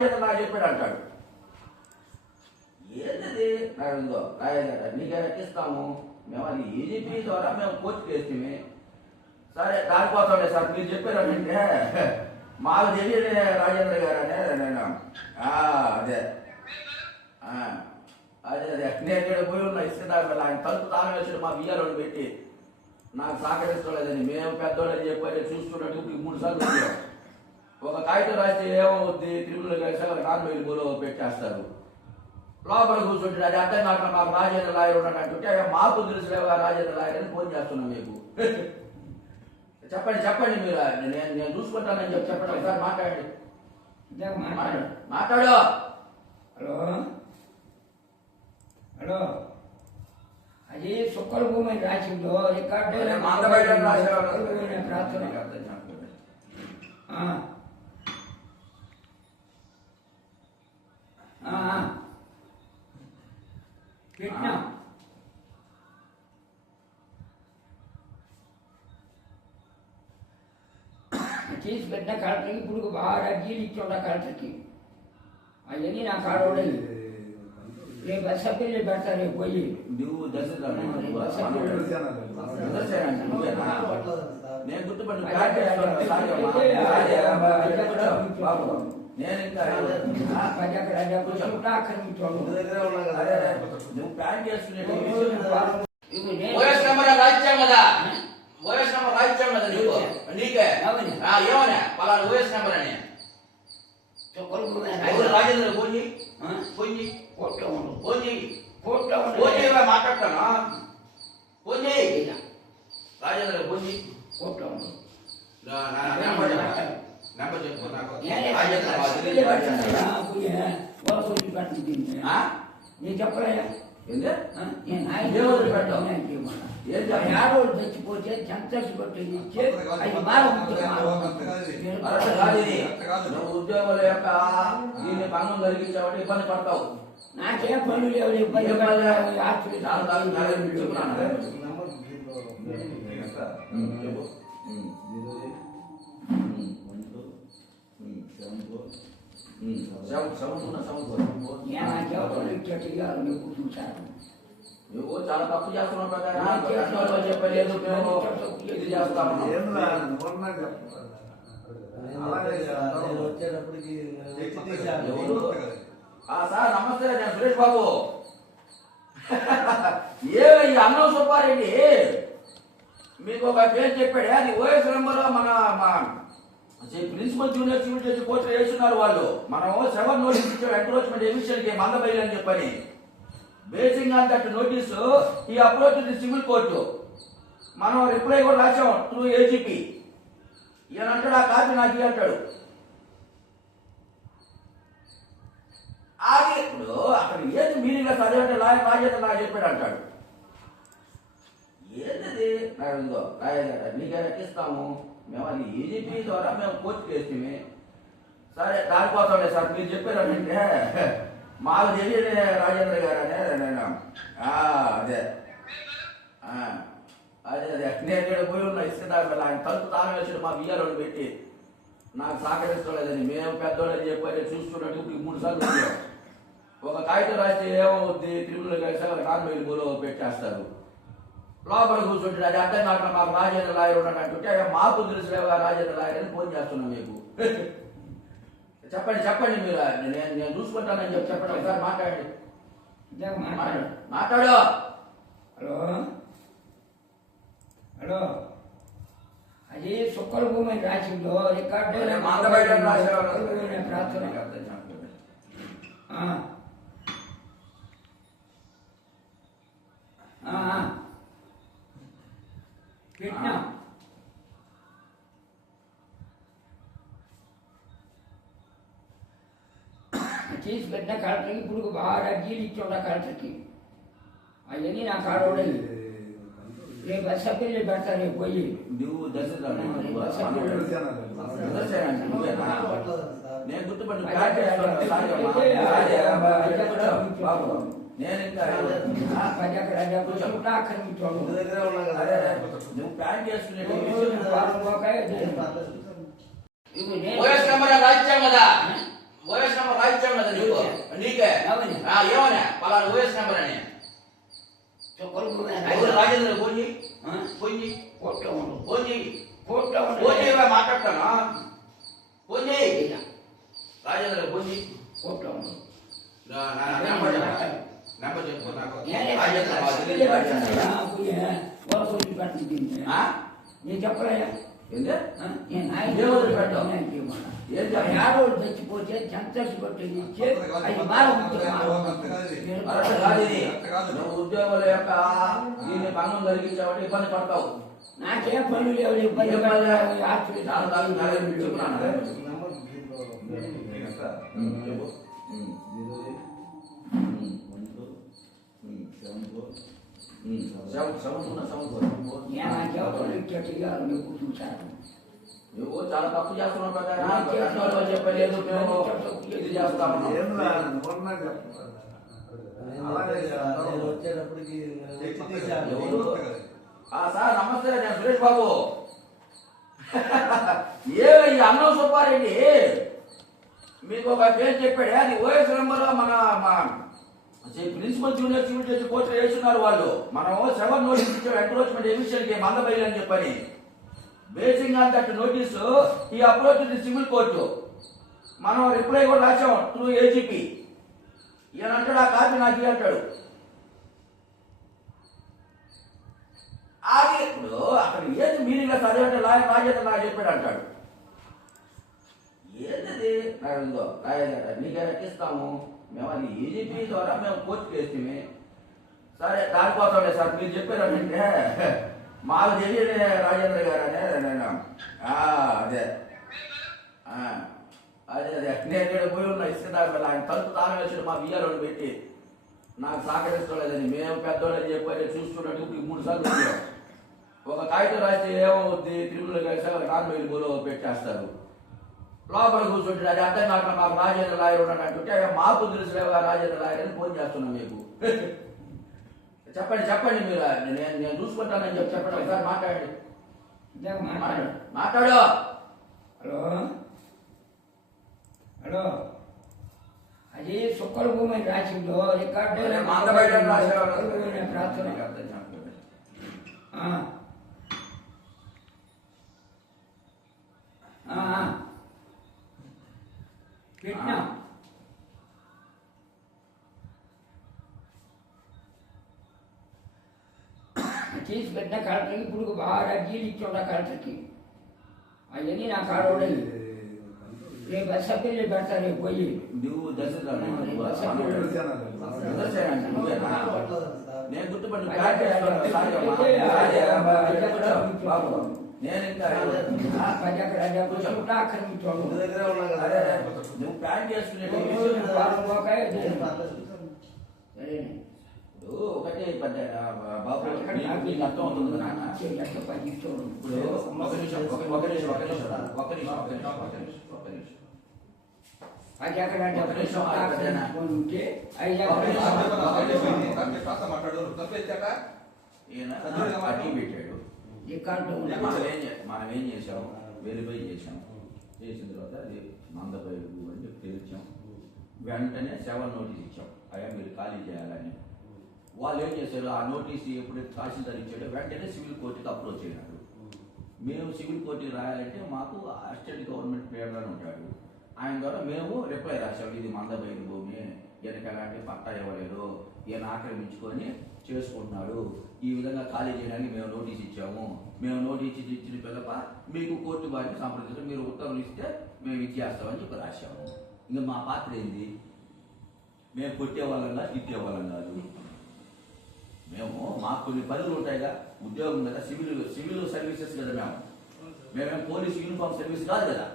నాకు చెప్పాడు అంటాడు. ఏంటది నాకుందో నీకు ఎక్కిస్తాము మేము, అది ఈజీపీ ద్వారా మేము కోర్టుకు వేస్తే సరే దానిపోతాండే సార్ మీరు చెప్పారంటే మాకు తెలియదు రాజేంద్ర గారు అనే నేను అదే అదే అదే నేను ఇక్కడ పోయి ఉన్నా ఇసుక ఆయన తలుపు తాళం వేసాడు మా బియ్యాలను పెట్టి నాకు సహకరిస్తలేదని మేము పెద్దోళ్ళని చెప్పి చూస్తున్నట్టు 3 సార్లు వచ్చాం. ఒక కాగితం రాస్తే ఏమవుద్ది క్రిమినల్ కేసు నాన్-వెయిలబుల్ పెట్టేస్తారు. లోపల కూర్చుంటే అది అర్థం కాకుండా మాకు రాజేంద్ర లాయర్ ఉన్నాడు అంటుంటే మాకు తెలుసు రాజేంద్ర లాయర్ అని ఫోన్ చేస్తున్నాం మీకు. చెప్పండి మీరు నేను చూసుకుంటానని చెప్పండి. ఒకసారి మాట్లాడండి. మాట్లాడు. హలో హలో, అది సుక్కల భూమి రాసిందో రికార్డు పెట్టినా చేసి పెట్టిన కలెక్టర్కి ఇప్పుడు బాగా అర్జీలు ఇచ్చి కలెక్టర్కి అవన్నీ నా కాడోడే రేపు అసెంబ్లీ పెడతారు. రేపు పోయి నువ్వు నేను గుర్తుపట్టు నువ్వు ప్లాన్ చేస్తున్నా నీకు నీకే ఏమన్నా పలానా ఓఎస్ నెంబర్ అని రాజేంద్ర పోయి పోయి పోయి మాట్లాడతానా పోయి రాజేంద్ర పోయి నెంబర్ చెప్పు నాకు నేను చెప్పలేదా చచ్చిపోతే ఉద్యోగుల యొక్క దీన్ని భంగం కలిగించావంటే ఇబ్బంది పడతావు. నాకేం పనులు లేవు, ఇబ్బంది చూశాను. నువ్వు చాలా తప్పు చేస్తున్నావు ప్రకారం చెప్పలేదు. ఇది చేస్తాను సార్ నమస్తే, నేను సురేష్ బాబు. ఏ అన్నం సుబ్బారెడ్డి మీకు ఒక పేరు చెప్పాడే, అది ఓఎస్ నెంబర్ మన ప్రిన్సిపల్ జూనియర్ సివిల్ జడ్జి కోర్టులో వేస్తున్నారు వాళ్ళు. మనం 7 నోటీస్ ఇచ్చాం ఎంక్రోచ్మెంట్ ఎవిక్షన్ కి మందబైలు అని చెప్పని. బేసింగ్ ఆన్ దట్ నోటీసు ఈ అప్రోచ్ ది సివిల్ కోర్టు మనం రిప్లై కూడా రాసాం త్రూ ఏజీపీ. ఈయన అంటాడు ఆ కాపీ నాకు అంటాడు. అది ఇప్పుడు అక్కడ ఏది మీనింగ్ చదివంటే లాయర్ రాజేంద్ర నాకు చెప్పాడు అంటాడు. ఏంటది నాకుందో నీకు ఎక్కిస్తాము మేము, అది ఈజీపీ ద్వారా మేము కోర్టుకు వేస్తే సరే దానిపోతాండే సార్ మీరు చెప్పారంటే మాకు తెలియదు రాజేంద్ర గారు అనే నేను అదే అదే అదే నేను ఇక్కడ పోయి ఉన్నా ఇసుక ఆయన తలుపు తాళం వేసాడు మా బియ్యాలను పెట్టి నాకు సహకరిస్తలేదని మేము పెద్దోళ్ళని చెప్పి చూస్తున్నట్టు 3 సార్లు వచ్చాం. ఒక కాగితం రాస్తే ఏమవుద్ది క్రిమినల్ కేసు నాన్-వెయిలబుల్ పెట్టేస్తారు. లోపల కూర్చుంటే అది అర్థం కాకుండా మాకు రాజేంద్ర లాయర్ ఉన్నాడు అంటుంటే మాకు తెలుసు రాజేంద్ర లాయర్ అని ఫోన్ చేస్తున్నాం మీకు. చెప్పండి మీరు నేను చూసుకుంటానని చెప్పండి. ఒకసారి మాట్లాడండి. మాట్లాడు. హలో హలో, అది సుక్కల భూమి రాసిందో రికార్డు పెట్టినా చేసి పెట్టిన కలెక్టర్కి ఇప్పుడు బాగా అర్జీలు ఇచ్చి కలెక్టర్కి అవన్నీ నా కాడోడే రేపు అసెంబ్లీ పెడతారు. రేపు పోయి నువ్వు నేను గుర్తుపట్టు నువ్వు ప్లాన్ చేసుకునే రాజ్యం కదా ఓఎస్ నెంబర్ రాయించాం కదా నీకు నీకే అవును. ఏమన్నా పలానా ఓఎస్ నెంబర్ అని చుక్కలు ఎవరు రాజేంద్ర ఫోన్ చేయి ఆ? ఫోన్ చేయి కోట్లో ఉండు. ఫోన్ చేయి కోట్లో ఉండు. ఫోన్ చేయి మాట్లాడతానా ఫోన్ చేయి ఇలా. రాజేంద్ర ఫోన్ చేయి కోట్లో ఉండు. నెంబర్ చెప్పు నాకు నేనే రాజేంద్ర సర్టిఫికేట్ పెట్టానయ్యా. పోయి, వరకు వదిలిపెట్టను దీన్ని. నేను చెప్పలేదా? ఏంది ఆ? నేను ఆయన ఏ వదిలిపెట్టావు? నేను చేయమన్నా. ఏం చెప్పాలి? ఆడవాళ్ళు చచ్చిపోతే జంతర్స్ కొట్టేది ఇచ్చి అది మారవచ్చు. అట్లా కాదు ఇది. నువ్వు ఉద్యోగుల యొక్క దీన్ని భంగం కలిగించావంటే ఇబ్బంది పడతావు నాకేం పనులు లేవు, ఇబ్బంది పడలేదు. ఆస్తులు చాలు చాలు నాలుగు చెప్పున్నాను నాకేం పనులు ఇచ్చేట్టు ఇవ్వాలి, నువ్వు చూశాను. నువ్వు చాలా తప్పు చేస్తున్నావు కదా చెప్పలేదు మేము ఇది చేస్తాము సార్ నమస్తే నేను సురేష్ బాబు ఏ ఈ అన్నం సుబ్బారెడ్డి మీకు ఒక పేరు చెప్పాడు అది ఓఎస్ నెంబర్ మన principal junior civil judge court వేస్తున్నారు వాళ్ళు మనం 7 నోటీస్ ఇచ్చాం ఎంక్రోచ్మెంట్ ఎమిషన్ కి మందబైలు అని చెప్పని బేసింగ్ ఆన్ దట్ నోటీసు ఈ అప్రోచ్ ది సివిల్ కోర్టు మనం రిప్లై కూడా రాసాం త్రూ ఏజీపీ ఈయన అంటాడు ఆ కాపీ నాకు అంటాడు ఆగి ఇప్పుడు అక్కడ ఏది మీనింగ్ చదివంటే లాయర్ రాజేంద్ర నాకు చెప్పాడు అంటాడు ఏంటది ఇందో నీకే ఎక్కిస్తాము మేము అది ఏజీపీ ద్వారా మేము కోర్టుకి వేస్తే సరే దానికోసంలే సార్ మీరు చెప్పారు అంటే మాకు తెలియని రాజేంద్ర గారు అనే నేను అదే అదే అదే నేను పోయి ఉన్న ఇస్తున్నారు ఆయన తలుపు తాళం వేసాడు మా బియ్యాలను పెట్టి నాకు సహకరిస్తలేదని మేము పెద్దోళ్ళని చెప్పి చూసుకున్నట్టు 3 సార్లు వచ్చాం ఒక కాగితం రాస్తే ఏమవుద్ది తిరుమల నాన్ వెయ్యి బోలో పెట్టేస్తారు లోపల కూర్చుంటాడు అది అర్థం కాక మాకు రాజేంద్ర లాయర్ ఉన్నాడు అంటుంటే మాకు తెలుసులేవా రాజేంద్ర లాయర్ అని ఫోన్ చేస్తున్నాం మీకు చెప్పండి చెప్పండి మీరు నేను చూసుకుంటానని చెప్పండి ఒకసారి మాట్లాడండి మాట్లాడు హలో హలో అది సుక్కల భూమి రాసిందో రికార్డు పెట్టినా చేసి పెట్టిన కలెక్టర్కి ఇప్పుడు బాగా అర్జీలు ఇచ్చి కలెక్టర్కి అవన్నీ నా కాడ రేపు సభ్యులు పెడతా రేపు పోయి నువ్వు నేను గుర్తుపట్టి నువ్వు ప్లాన్ చేసుకునే ఒకటే బాబు అర్థం అవుతుంది ఇప్పుడు ఒక నిమిషం పెట్టాడు మనం ఏం చేసాము వెరిఫై చేసాము చేసిన తర్వాత అది మందబైలు అని చెప్పి తెలిసాం వెంటనే 7 నోటీస్ ఇచ్చాం అయ్యా మీరు ఖాళీ చేయాలని వాళ్ళు ఏం చేశారు ఆ నోటీస్ ఎప్పుడైతే తహసీల్దార్ ఇచ్చాడో వెంటనే సివిల్ కోర్టుకి అప్రోచ్ అయినాడు మేము సివిల్ కోర్టుకి రాయాలంటే మాకు అసిస్టెంట్ గవర్నమెంట్ ప్లేయర్ అని ఉంటాడు ఆయన ద్వారా మేము రిప్లై రాసాం ఇది మందబైలు భూమి ఈయనకి ఎలాంటి పట్టా ఇవ్వలేదు ఈయన ఆక్రమించుకొని చేసుకుంటున్నాడు ఈ విధంగా ఖాళీ చేయడానికి మేము నోటీస్ ఇచ్చాము మేము నోటీస్ ఇచ్చిన పిల్లప మీకు కోర్టు వారిని సంప్రదించడం మీరు ఉత్తర్వులు ఇస్తే మేము ఇచ్చేస్తామని చెప్పి రాశాము ఇంకా మా పాత్ర ఏంది మేము కొట్టేవాళ్ళంగా తిట్టేవాళ్ళం కాదు మేము మాకు కొన్ని పనులు ఉంటాయిగా ఉద్యోగం కదా సివిల్ సర్వీసెస్ కదా మేమేం పోలీస్ యూనిఫామ్ సర్వీస్ కాదు కదా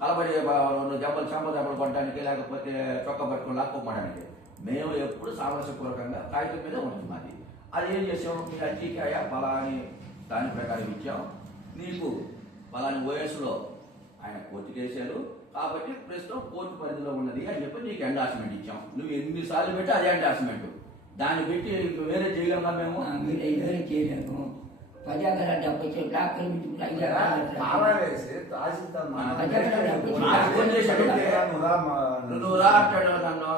కలబడి దెబ్బలు దెబ్బలు కొట్టడానికి లేకపోతే చొక్క పట్టుకుని లాక్కోమడానికి మేము ఎప్పుడు సామరస్యపూర్వకంగా కాగితం మీద ఉంటుంది మాది అది ఏం చేసాము మీ అర్జీకి అయ్యా పలాని దాని ప్రకారం ఇచ్చాం నీకు పలాని ఓఎస్లో ఆయన కోర్టుకు వేసారు కాబట్టి ప్రస్తుతం కోర్టు పరిధిలో ఉన్నది అని చెప్పి నీకు ఎండార్స్మెంట్ ఇచ్చాం నువ్వు ఎన్నిసార్లు పెట్టి అదే ఎండార్స్మెంట్ దాన్ని పెట్టి వేరే చేయగలమా మేము చేయలేము 10 ఎకరాల 70 చెట్లు ఆక్రమించుకుంటే 5 ఎకరాలు కావాలేసి తహసీల్దార్ నువ్వు రా అంటాడు నన్ను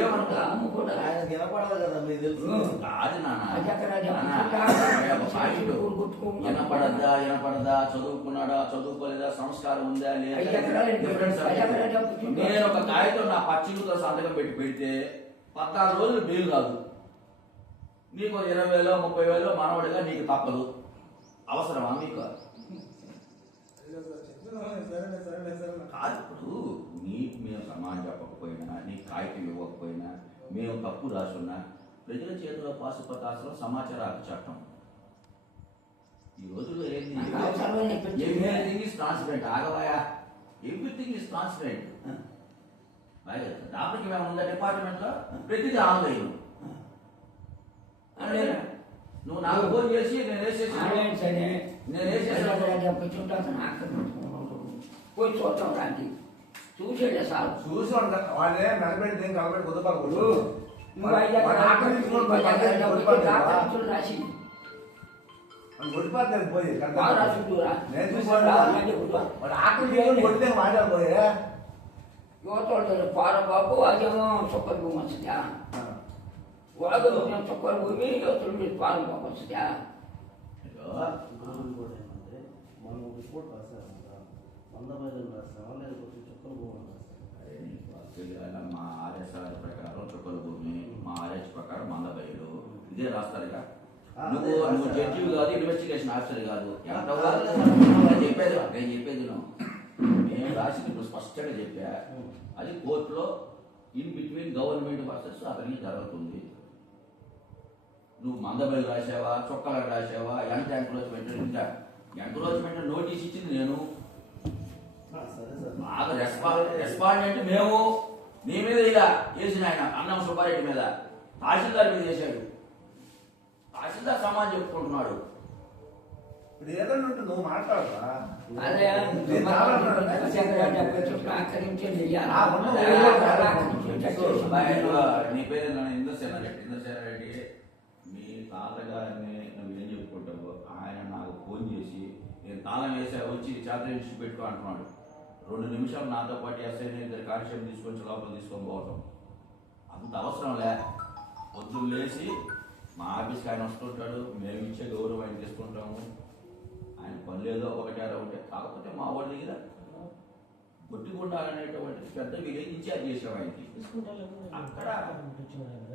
ఏమనుకో అమ్ముకోవడం ఆయన వినపడదు కదా మీకు తెలుసు. కాదు నాన్న 10 ఎకరాలు వినపడద్దా చదువుకున్నాడా చదువుకోలేదా సంస్కారం ఉందా లేదా 5 ఎకరాలు డిఫరెన్స్ నేను ఒక కాగితం నా పచ్చిగుతో సంతకం పెడితే 14 రోజులు బెయిల్ కాదు. నీకు 20,000 30,000 మనవడిగా నీకు తప్పదు. అవసరమా మీకు? కాదు, ఇప్పుడు నీకు మేము సమానం చెప్పకపోయినా నీకు కాగితం ఇవ్వకపోయినా మేము తప్పు రాసున్నా ప్రజల చేతిలో పాసుపతాసులో సమాచార హక్కు చట్టం ఈ రోజుల్లో ఏంది? Everything is transparent. ఆగవాయా, ఎవ్రీథింగ్ ఇస్ ట్రాన్స్పరెంట్. దానికి మేము ఉందా డిపార్ట్మెంట్లో ప్రతిదీ ఆన్లైన్. నువ్వు నాకు ఫోన్ చేసి నేను వేసేసి పోయి చూద్దాం రాండి చూసేడే సార్ చూసి వాళ్ళే మెలబెట్టి కలబెట్టి కుదపాలి. రాసి కొడిపోతాను పోయి నేను చూసి యువత ఆకలి కొడితే మాట్లాడిపోయా పార బాబు అదేమో చొక్కల భూమి వస్తుందా వాడు చొక్కల భూమి యువతలు పార బాబు వస్తుందా మనం రిపోర్ట్ రాసామంట 100 రాసామా లేకపోతే చుక్కల భూమి రాసాం. మా ఆర్ఎస్ఆర్ ప్రకారం చుక్కల భూమి, మా ఆర్ఎస్ ప్రకారం 100 ఇదే రాస్తారుగా. నువ్వు జడ్జి కాదు, ఇన్వెస్టిగేషన్ ఆఫీసర్ కాదు. చెప్పేది నేను చెప్పేది నేను రాసింది ఇప్పుడు స్పష్టంగా చెప్పా. అది కోర్టులో ఇన్ బిట్వీన్ గవర్నమెంట్ వర్సెస్ అతనికి జరుగుతుంది. నువ్వు 100 రాసావా, చొక్కలకు రాసావా, ఎంత ఎంక్రోచ్మెంట్ నోటీస్ ఇచ్చింది నేను. బాగా రెస్పాండెంట్ మేము. నీ మీద ఇలా వేసిన ఆయన అన్నం సుబ్బారెడ్డి మీద, తహసీల్దార్ మీద వేశాడు. తహసీల్దార్ సమాజం చెప్పుకుంటున్నాడు. ఇప్పుడు ఏదైనా ఉంటే నువ్వు మాట్లాడరా. నీ పేరు ఇంద్రసేన రెడ్డి. మీ తాతగారిని నువ్వేం చెప్పుకుంటావు? ఆయన నాకు ఫోన్ చేసి నేను తాళం వేసా వచ్చి చేత ఇష్యూ పెట్టుకో అంటున్నాడు. 2 నిమిషాలు నాతో పాటు ఎస్ఐని 2 కానిస్టేబుల్ తీసుకొని లోపల తీసుకొని పోవటం అంత అవసరం లే. పొద్దున్న లేచి మా ఆఫీస్కి ఆయన వస్తుంటాడు, మేము ఇచ్చే గౌరవం ఆయన తీసుకుంటాము. ఆయన పని లేదో ఒకటారో ఉంటే. కాకపోతే మా వాడి దగ్గర గొట్టిగుండాలనేటువంటి పెద్ద విలేజ్ ఇన్ఛార్జ్ చేసాం ఆయనకి. అక్కడ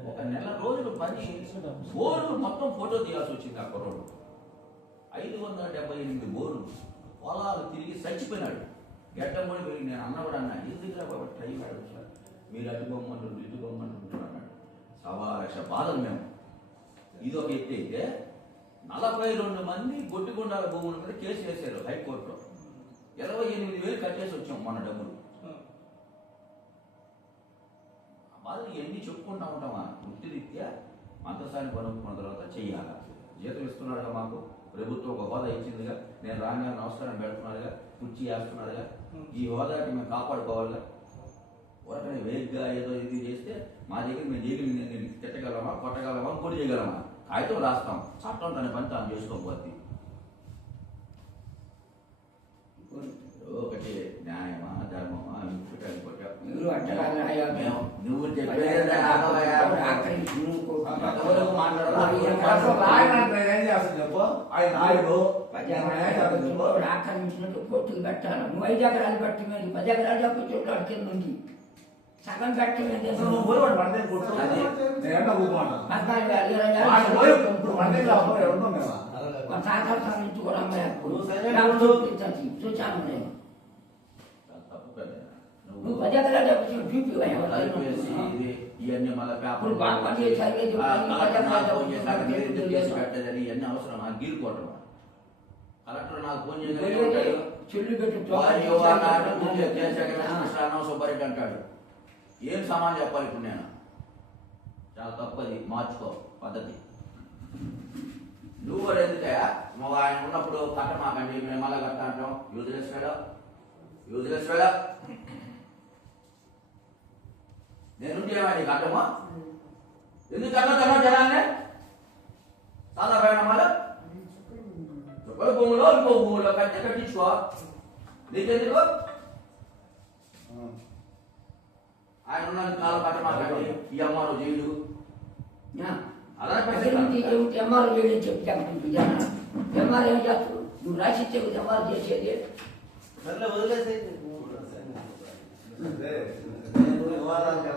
1 నెల రోజులు పని బోర్లు మొత్తం ఫోటో తీయాల్సి వచ్చింది. ఆ కుర్రోడు 578 బోర్లు పొలాలు తిరిగి చచ్చిపోయినాడు. గడ్డమ్మని పోయి నేను అన్న కూడా అన్నా, ఎందుకు ట్రై కాదు సార్, మీరు అటు బొమ్మంటారు ఇటు బొమ్మంటారు అన్నాడు. 1,00,000 బాధలు మేము. ఇది ఒక ఎత్తి అయితే 42 మంది గొట్టిగుండాల భూముల మీద కేసు వేశారు హైకోర్టులో. 28,000 కట్టేసి వచ్చాం మొన్న డబ్బులు. బాధలు ఎన్ని చెప్పుకుంటా ఉంటామా? వృత్తిరీత్యా మంత్రసాన్ని కొనుక్కున్న తర్వాత చెయ్యాలి. జీతం ఇస్తున్నాడుగా మాకు ప్రభుత్వం, ఒక హోదా ఇచ్చిందిగా. నేను రాగానే నమస్కారం పెడుతున్నాడుగా, కుర్చీ వేస్తున్నాడుగా. ఈ హోదాకి మేము కాపాడుకోవాలిగా. ఒకరిని వేగ్గా ఏదో ఇది చేస్తే మా దగ్గర మేము చేయగలిగింది తిట్టగలమా, కొట్టగలమా, ఇంకోటి చేయగలమా? కాగితం రాస్తాం, చట్టం తన పని తాను చేసుకోకపోతే. ఒకటి న్యాయమా ధర్మమా నువ్వు చెప్పేది చెప్పు. ఆయన నాయుడు ఆక్రమించినట్టు కోర్టుకు పెట్టాలి. నువ్వు 5 ఎకరాలు పెట్టి మీద 10 ఎకరాలు చెప్పి చుట్టూ కింద ఉంది సగం పెట్టి మీద నువ్వు పోయి వాడు పడితే కొట్టు. నేను ఊరుకోండి. 14,000 ఇప్పుడు పడితే ఎవరు మేము మా తాత నుంచి కూడా అమ్మాయి చూచాను నేను. తప్పు కదా. నువ్వు 10 ఎకరాలు చెప్పి చూపి ఇవన్నీ మళ్ళీ పేపర్ పెట్టదని ఇవన్నీ అవసరమా? గీరుకోవటం. కలెక్టర్ నాకు ఫోన్ చేసి చెల్లి పెట్టి సుబ్బారెడ్డి అంటాడు. ఏం సమానం చెప్పాలి ఇప్పుడు నేను? చాలా తప్పది, మార్చుకో పద్ధతి. నువ్వు కూడా ఎందుకయా ఆయన ఉన్నప్పుడు కట్ట మాకండి మేము మళ్ళీ కట్ట అంటాం. యూజ్లెస్ ఫెలో నేనుంటే ఏమైనా కట్టమా? ఎందుకు కట్టా జనాన్ని చాలా ప్రయాణం ఒక భూములో ఇంకో భూములో కట్టించుకో. నీకెందుకు ఆయన ఉన్న నాలుగు కట్ట మాట్లాడి ఈ అమ్మారు జైలు అలా ఎంఆర్ చేయడం చెప్తాను. ఎంఆర్ ఏం చేస్తాడు? నువ్వు రాసి ఇచ్చేది ఎంఆర్ చేసేది. సర్లే వదిలేసేయి. వివాదానికి